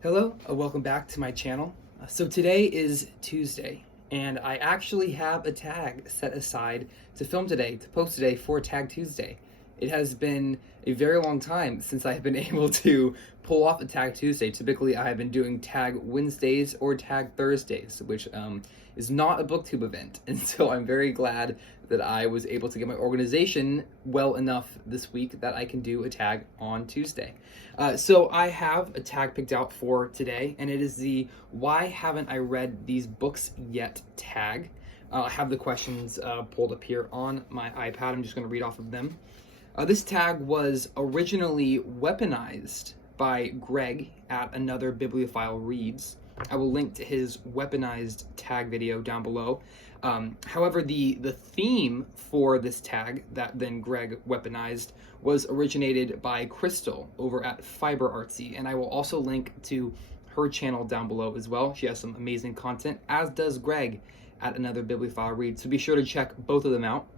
Hello, welcome back to my channel. So today is Tuesday, and I actually have a tag set aside to film today, to post today for Tag Tuesday. It has been a very long time since I have been able to pull off a Tag Tuesday. Typically, I have been doing Tag Wednesdays or Tag Thursdays, which is not a BookTube event. And so I'm very glad that I was able to get my organization well enough this week that I can do a tag on Tuesday. So I have a tag picked out for today, and it is the "Why Haven't I Read These Books Yet" tag. I have the questions pulled up here on my iPad. I'm just going to read off of them. This tag was originally weaponized by Greg at Another Bibliophile Reads. I will link to his weaponized tag video down below. However, the theme for this tag that then Greg weaponized was originated by Crystal over at Fiber Artsy, and I will also link to her channel down below as well. She has some amazing content, as does Greg at Another Bibliophile Reads, so be sure to check both of them out.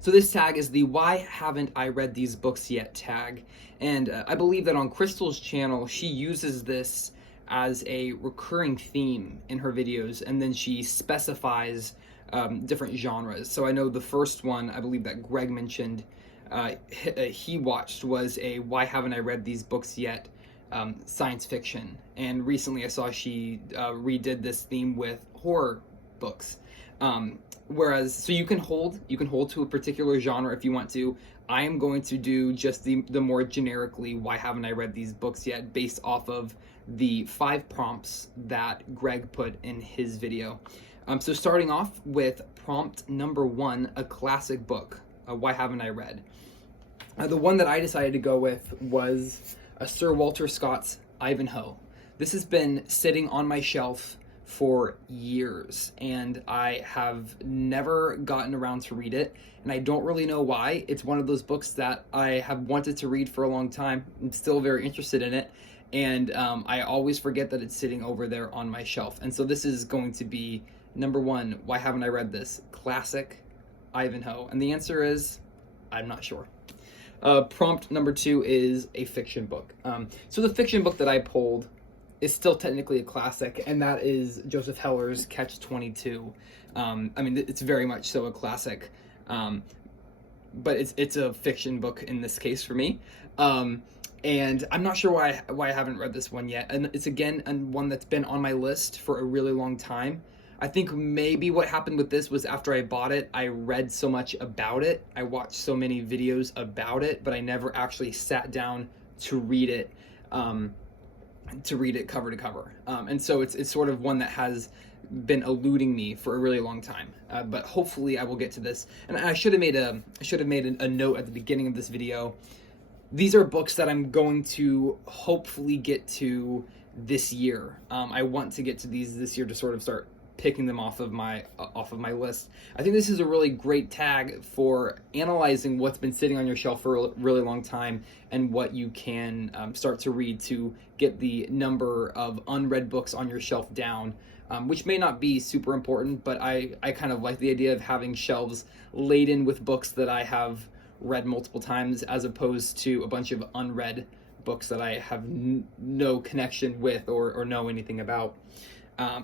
So this tag is the "Why Haven't I Read These Books Yet" tag, and I believe that on Crystal's channel she uses this as a recurring theme in her videos, and then she specifies different genres. So I know the first one, I believe that Greg mentioned he watched, was a "Why Haven't I Read These Books Yet" science fiction, and recently I saw she redid this theme with horror books. Whereas, so you can hold to a particular genre if you want to. I am going to do just the more generically "Why Haven't I Read These Books Yet" based off of the 5 prompts that Greg put in his video. So starting off with prompt number 1, a classic book. Why haven't I read? The one that I decided to go with was Sir Walter Scott's Ivanhoe. This has been sitting on my shelf for years, and I have never gotten around to read it, and I don't really know why. It's one of those books that I have wanted to read for a long time. I'm still very interested in it, and I always forget that it's sitting over there on my shelf. And so this is going to be number 1, why haven't I read this? Classic Ivanhoe. And the answer is, I'm not sure. Prompt number 2 is a fiction book. So the fiction book that I pulled is still technically a classic, and that is Joseph Heller's Catch-22. I mean, it's very much so a classic, but it's a fiction book in this case for me. And I'm not sure why I haven't read this one yet. And it's again one that's been on my list for a really long time. I think maybe what happened with this was after I bought it, I read so much about it. I watched so many videos about it, but I never actually sat down to read it cover to cover. And so it's sort of one that has been eluding me for a really long time. But hopefully I will get to this. And I should have made a note at the beginning of this video. These are books that I'm going to hopefully get to this year. I want to get to these this year to sort of start picking them off of my list. I think this is a really great tag for analyzing what's been sitting on your shelf for a really long time and what you can start to read to get the number of unread books on your shelf down, which may not be super important, but I kind of like the idea of having shelves laden with books that I have read multiple times, as opposed to a bunch of unread books that I have no connection with or know anything about.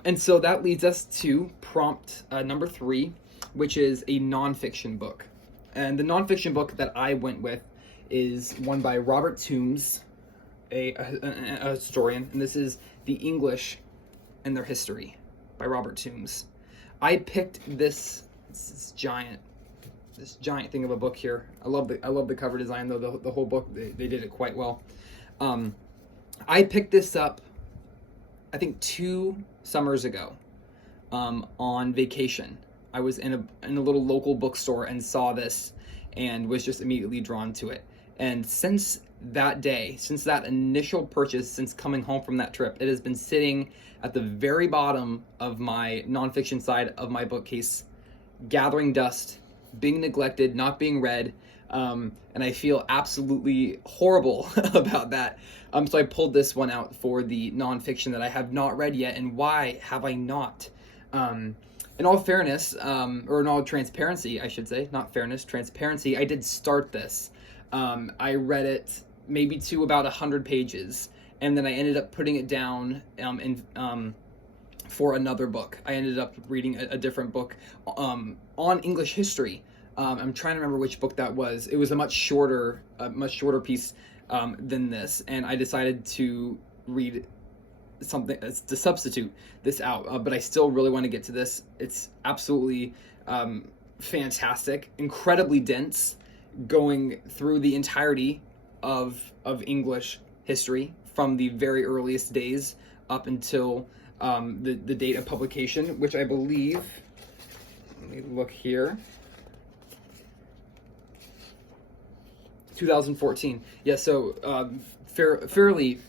And so that leads us to prompt number 3, which is a nonfiction book. And the nonfiction book that I went with is one by Robert Toombs, a historian, and this is The English and Their History by Robert Toombs. I picked this giant thing of a book here. I love the cover design, though. The whole book, they did it quite well. I picked this up, I think 2 summers ago, on vacation. I was in a little local bookstore and saw this and was just immediately drawn to it. And since that day, since that initial purchase, since coming home from that trip, it has been sitting at the very bottom of my nonfiction side of my bookcase, gathering dust, being neglected, not being read, and I feel absolutely horrible about that. So I pulled this one out for the nonfiction that I have not read yet. And why have I not? In all fairness, or in all transparency, I should say, not fairness, transparency, I did start this. I read it maybe to about 100 pages, and then I ended up putting it down for another book. I ended up reading a different book on English history. I'm trying to remember which book that was. It was a much shorter piece than this, and I decided to read something to substitute this out. But I still really want to get to this. It's absolutely fantastic, incredibly dense, going through the entirety of English history from the very earliest days up until the date of publication, which I believe, let me look here, 2014. Yeah, so fairly,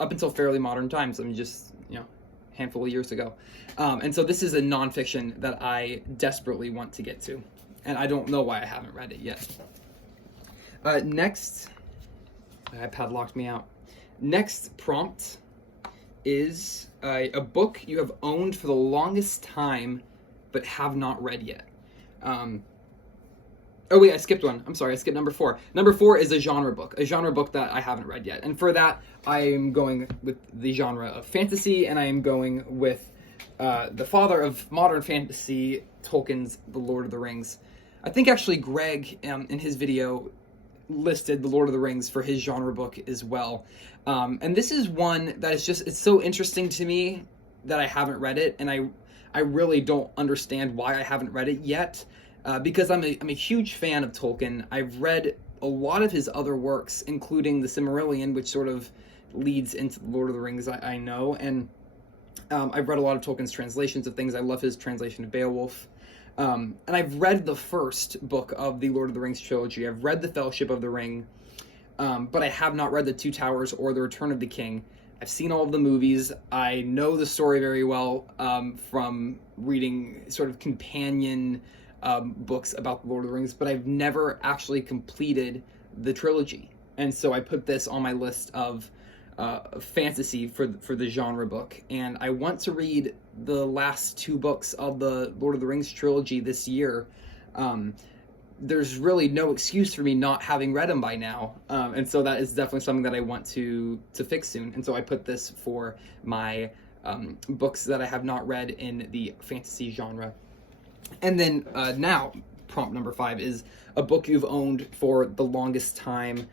up until fairly modern times. I mean, just, handful of years ago. And so this is a nonfiction that I desperately want to get to, and I don't know why I haven't read it yet. Next, my iPad locked me out. Next prompt is a book you have owned for the longest time but have not read yet. Oh wait, I skipped one. I'm sorry, I skipped number 4. Number 4 is a genre book that I haven't read yet. And for that, I am going with the genre of fantasy, and I am going with the father of modern fantasy, Tolkien's The Lord of the Rings. I think actually Greg, in his video, listed The Lord of the Rings for his genre book as well. And this is one that is just, it's so interesting to me that I haven't read it, and I really don't understand why I haven't read it yet. Because I'm a huge fan of Tolkien. I've read a lot of his other works, including the Silmarillion, which sort of leads into the Lord of the Rings, I know. And I've read a lot of Tolkien's translations of things. I love his translation of Beowulf. And I've read the first book of the Lord of the Rings trilogy. I've read The Fellowship of the Ring, but I have not read The Two Towers or The Return of the King. I've seen all of the movies. I know the story very well from reading sort of companion books about the Lord of the Rings, but I've never actually completed the trilogy. And so I put this on my list of fantasy for the genre book. And I want to read the last 2 books of the Lord of the Rings trilogy this year. There's really no excuse for me not having read them by now. And so that is definitely something that I want to fix soon. And so I put this for my books that I have not read in the fantasy genre. And then now, prompt number 5 is a book you've owned for the longest time,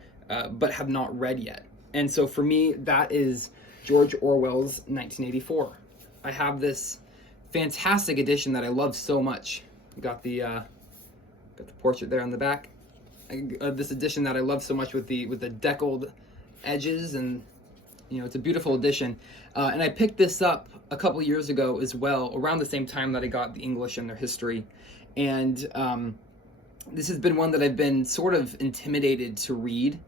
but have not read yet. And so for me, that is George Orwell's 1984. I have this fantastic edition that I love so much. Got the portrait there on the back. This edition that I love so much with the deckled edges, and it's a beautiful edition. And I picked this up a couple years ago as well, around the same time that I got the English and their history. And this has been one that I've been sort of intimidated to read.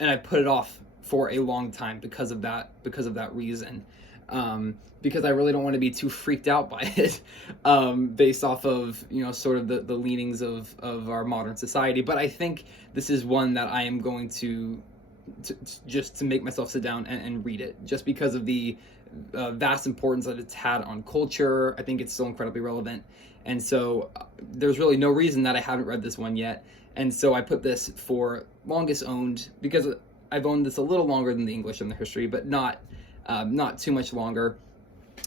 And I put it off for a long time because of that reason. Because I really don't want to be too freaked out by it, based off of, sort of the leanings of our modern society. But I think this is one that I am going to just to make myself sit down and read it, just because of the vast importance that it's had on culture. I think it's still incredibly relevant. And so there's really no reason that I haven't read this one yet. And so I put this for longest owned, because I've owned this a little longer than the English and the history, but not too much longer.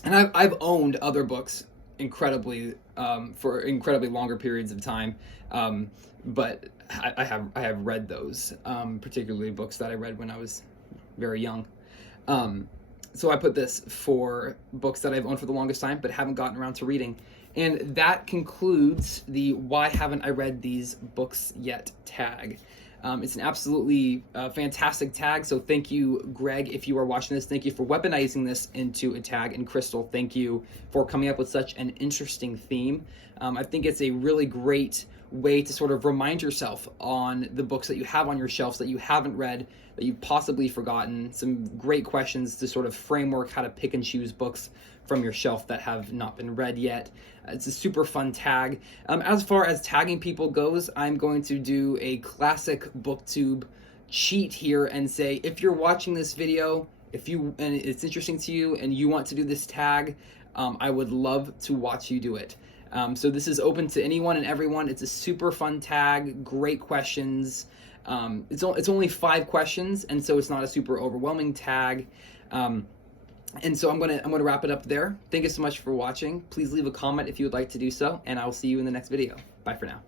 And I've owned other books for incredibly longer periods of time. But I have read those, particularly books that I read when I was very young. So I put this for books that I've owned for the longest time but haven't gotten around to reading. And that concludes the Why Haven't I Read These Books Yet tag. It's an absolutely fantastic tag, so thank you, Greg, if you are watching this. Thank you for weaponizing this into a tag, and Crystal, thank you for coming up with such an interesting theme. I think it's a really great way to sort of remind yourself on the books that you have on your shelves that you haven't read, that you've possibly forgotten. Some great questions to sort of framework how to pick and choose books from your shelf that have not been read yet. It's a super fun tag. As far as tagging people goes, I'm going to do a classic BookTube cheat here and say, if you're watching this video, and it's interesting to you and you want to do this tag, I would love to watch you do it. So this is open to anyone and everyone. It's a super fun tag, great questions. It's only 5 questions, and so it's not a super overwhelming tag. And so I'm gonna wrap it up there. Thank you so much for watching. Please leave a comment if you would like to do so, and I will see you in the next video. Bye for now.